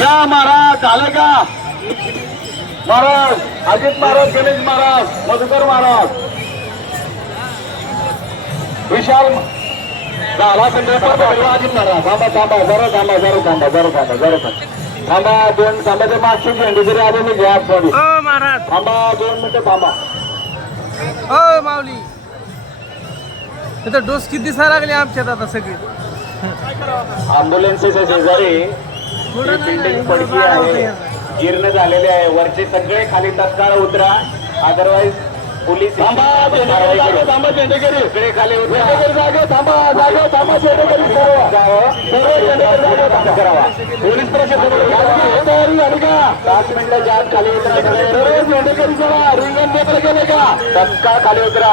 या महाराज झालं का? महाराज अजित महाराज गणेश महाराज मधुकर महाराज. विशाल झाला अजित महाराज थांबा थांबा जरा थांबा जरा थांबा जरा थांबा जरा थांबा. थांबा दोन थांबाच्या मागची झेंडे जरी आले मी घ्या हो महाराज. थांबा दोन मिनिटं थांबा. हो माऊली. तिथं डोस किती दिसायला लागले आमच्यात आता सगळे? अँब्युलन्सच्या शेजारी बिल्डिंग पडकी आहे. जीर्ण झालेले आहे. वरचे सगळे खाली तत्काळ उतरा. अदरवाईज पोलीस सगळे खाली उतरा. जागा थांबा जागा थांबा झेंडेकरी करावा पोलीस प्रशासन झाली का? पाच खाली उतरा. रिंगण का? तत्काळ खाली उतरा.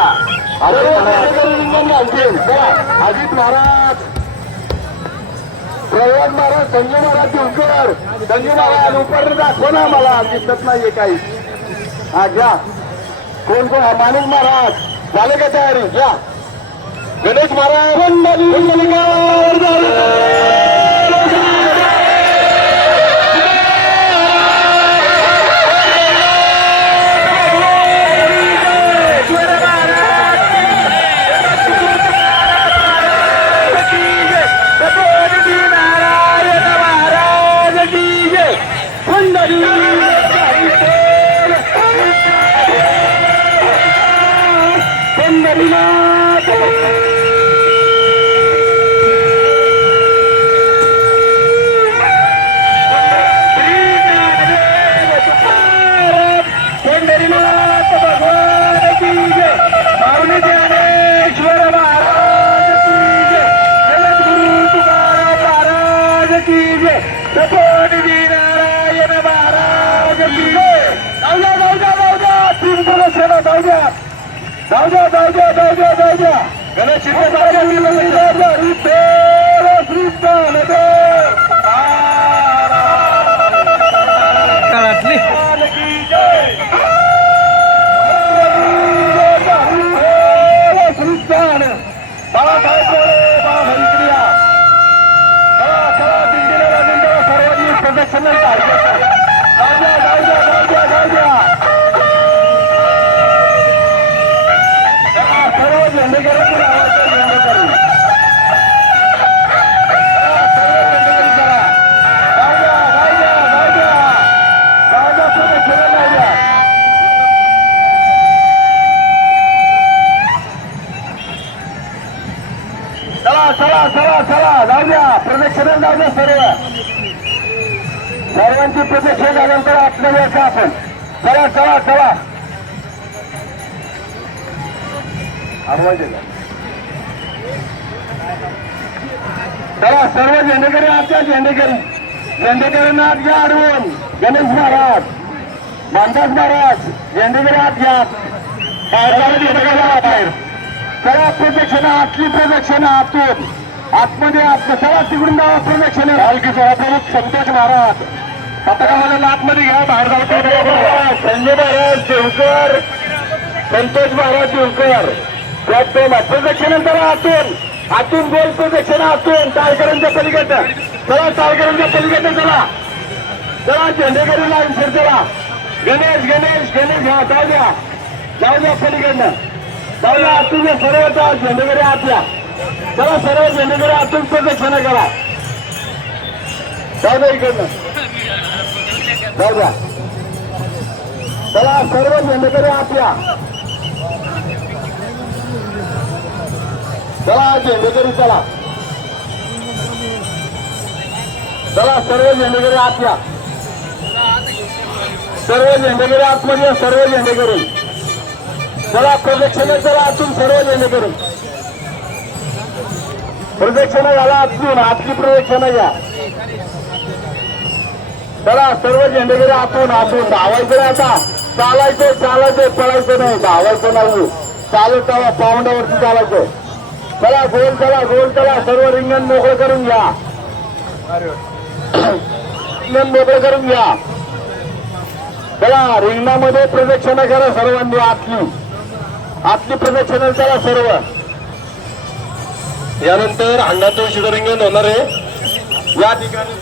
अरे रिंगण घालतील चला, अजित महाराज. प्रल्हाद महाराज संजय महाराज देवकर संजय महाराज उपर दाखव ना मला दिसत नाहीये काही. हा घ्या. कोण कोण? हा माणूस महाराज. झाले का तयारी? घ्या गणेश महाराज. Kalina! আন্দোলন प्रदक्षिणा सर्व. सर्वांची प्रतीक्षा झाल्यानंतर आपलं यायचं आपण. चला चला चला. आवाज चला सर्व झेंडेकरी आजच्या झेंडेकरी झेंडेकरींना आत घ्या अडवून. गणेश महाराज मानदास महाराज झेंडेकरी आत घ्या. बाहेर. चला प्रदक्षिणा आतली प्रदक्षिणा आतून. आतमध्ये आत चला तिकडून जावा प्रदक्षिणा. हलकी सभाप्रमुख संतोष महाराज. पथकावाल्याला आतमध्ये घ्या बाहेर जाऊ संजय महाराज देवकर संतोष महाराज देवकर त्यात आतून. आतून गोल प्रदक्षिणा आतून. टाळकरांच्या पलीकडं चला टाळकरांच्या पलीकडं चला. चला झेंडेकरी लाईन सर चला. गणेश गणेश गणेश घ्या जाऊ द्या. जाऊ द्या पलीकडनं. जाऊ द्या आतून सर्व झेंडेकरी आतल्या. चला सर्व झेंडेकरी आतून प्रदक्षिणा करा. जाऊ द्या इकडनं. जाऊ द्या. चला सर्व झेंडेकरी आपल्या. चला झेंडेकरी चला. चला सर्व झेंडेकरी आतल्या सर्व झेंडेकरी आतमध्ये सर्व झेंडेकरी चला प्रदक्षिणा चला आतून सर्व झेंडेकरी प्रदक्षिणा झाला आतून आतली प्रदक्षिणा घ्या. चला सर्व झेंडेकरी आतून आतून. धावायचं नाही आता. चालायचं चालायचं पळायचं नाही. धावायचं नाही. चालत चला पावंडावरती चालायचं. चला गोल चला गोल चला. सर्व रिंगण मोकळं करून घ्या. रिंगण मोकळं करून घ्या. चला रिंगणामध्ये प्रदक्षिणा करा सर्वांनी आतली. आतली प्रदक्षिणा चला सर्व. यानंतर अण्णातून शिवरिंगण होणार आहे या ठिकाणी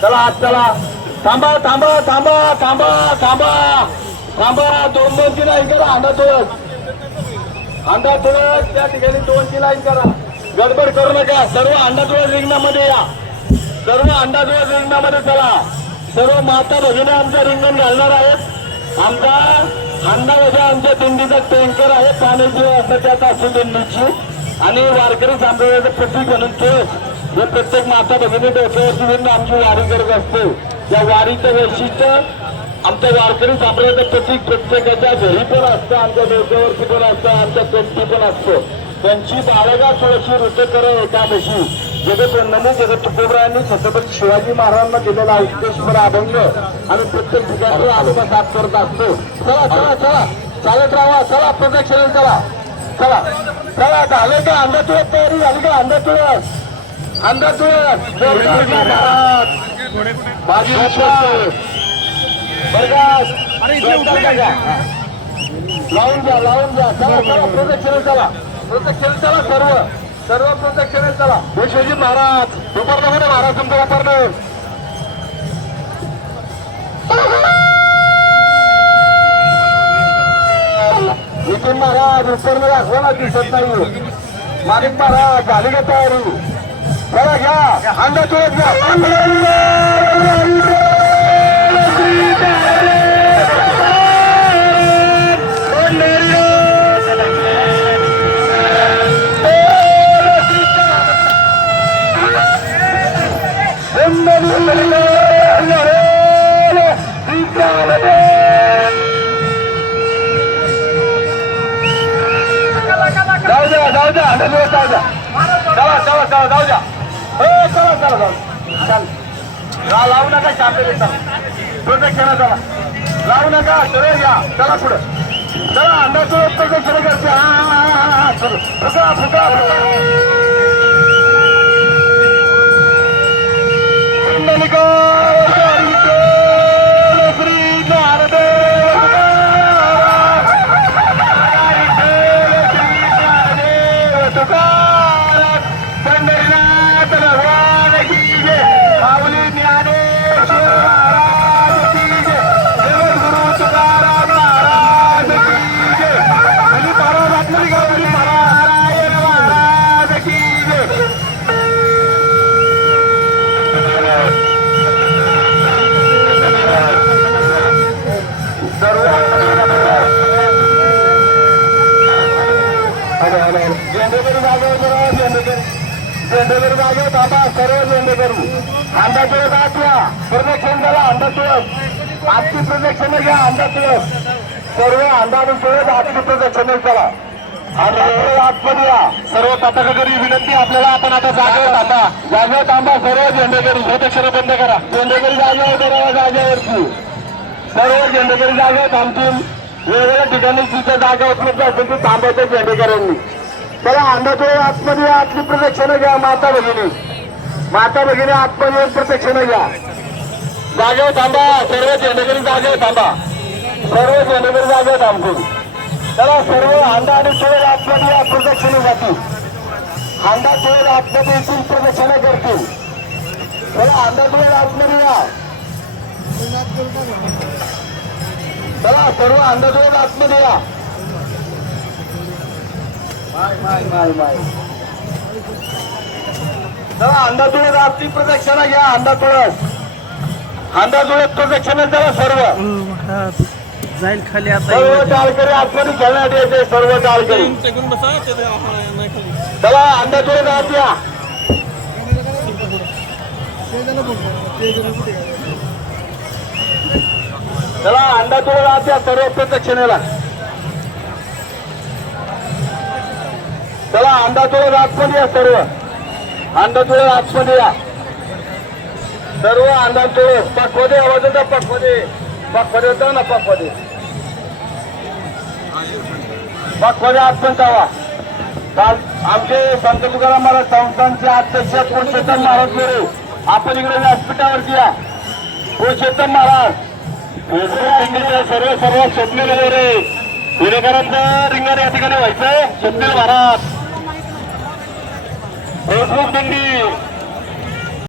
चला आज चला. थांबा थांबा थांबा थांबा थांबा. थांबा दोन दोनची लाईन करा अंडा तुळस अंडा तुळस त्या ठिकाणी दोनची लाईन करा. गडबड करू नका. सर्व अंडा रिंगणामध्ये या. सर्व अंडा तुळस रिंगणामध्ये चला. सर्व माता भगिनी आमचा रिंगण घालणार आहेत. आमचा अंडामध्ये आमच्या दिंडीचा टँकर आहे. पाण्याची व्यवस्था त्यात असते दिंडीची आणि वारकरी सांप्रदायाचं प्रतीक म्हणून केस हे प्रत्येक माता भगिनी डोक्यावरती घेऊन आमची वारी करत असते. या वारीचं वैशिष्ट्य आमच्या वारकरी सांप्रदायाचं प्रतीक प्रत्येकाच्या घरी पण असतं आमच्या डोक्यावरती पण असतं आमच्या कंठी पण असतं. त्यांची बाळगा थोडीशी ऋतकर एकादशी. जगत नमो जगत तुकोबरायांनी छत्रपती शिवाजी महाराजांना दिलेला उत्कृष्ट अभंग आणि प्रत्येक ठिकाणी आलोबा साथ करत असतो. चला चला चला. चालत राहा. चला प्रदक्षिण चला चला. चला झाले का? अंधा तुळस तयारी झाली का? अंधा तुळस अंधा तुळस बाजी लावून घ्या लावून घ्या चला चला. प्रदक्षिण चला प्रदक्षिण चला सर्व. सर्व प्रदक्षिण चला. हे महाराज दुपारनं कुठे महाराज तुमचं वापरलं नितीन महाराज उत्तरनं दाखवायला दिसत नाही माणिक महाराज झाली का तयारी? चला घ्या. अंडा तुळस घ्या जाऊ द्या जाऊ द्या. अंडा जाऊ द्या चला चला चला जाऊ द्या हो चला चला जाऊ चल लावू नका चापेल चला प्रदक्षिणा चला. लावू नका सरळ घ्या चला. पुढं. चला अंदाज तुळस प्रदक्षिणा करते. झेंडेकरी जागे बाबा सर्व नोंद करू. आंबा तुळस आठवा प्रदक्षिण झाला अंडा तुळस आजची प्रदक्षिण घ्या अंडा तुळस सर्व अंडा तुळस आजची प्रदक्षिण झाला आणि तुळस आतमध्ये या. सर्व पथकरी विनंती आपल्याला आपण आता जागेवर थांबा जागेवर थांबा सर्व झेंडेकरी प्रदक्षिण बंद करा. झेंडेकरी जागेवर बरोबर जागेवरती. सर्व झेंडेकरी जागेवर थांबतील वेगवेगळ्या ठिकाणी जिथं जागा उपलब्ध असेल ती थांबायचं झेंडेकरांनी चला अंधातोळे आतमध्ये आतली प्रदक्षिणं घ्या माता भगिनी. माता भगिनी आतमध्ये येऊन प्रदक्षिणं घ्या. जागेवर हो, थांबा. सर्व जनगरी जागेवर हो, थांबा. सर्व जनगरी जागेवर हो, थांबतो चला सर्व अंडा आणि तुळे आतमध्ये या प्रदक्षिणे जातील. अंडा तुळे आतमध्ये येथील प्रदक्षिणा करतील. चला अंडा तुळे आतमध्ये या. चला सर्व अंधातोळ आतमध्ये या. चला अंडा तुळस आरती प्रदक्षिणा घ्या अंडा तुळस अंडा तुळस प्रदक्षिणा चला सर्व. जाईल खाली आता. सर्व टाळकरी आतमध्ये खेळण्यात यायचे सर्व खाली चला अंडा तुळस या. चला अंडा तुळस या सर्व प्रदक्षिणेला. चला अंडा तुळस आतमध्ये या सर्व. अंडा तुळस आतमध्ये या. सर्व अंडा तुळस पाकमध्ये आवाज होता पाकमध्ये. पाकमध्ये होता ना पाकमध्ये. पाकमध्ये आत पण जावा. काल आमचे संत तुकाराम महाराज संस्थांचे अध्यक्ष पुरुषोत्तम महाराज गुरु आपण इकडे व्यासपीठावरती या. पुरुषोत्तम महाराज सर्व सर्व स्वप्नील गोरे पुणेकरांचं रिंगण या ठिकाणी व्हायचंय. शक्ती महाराज. Mesmo Bindi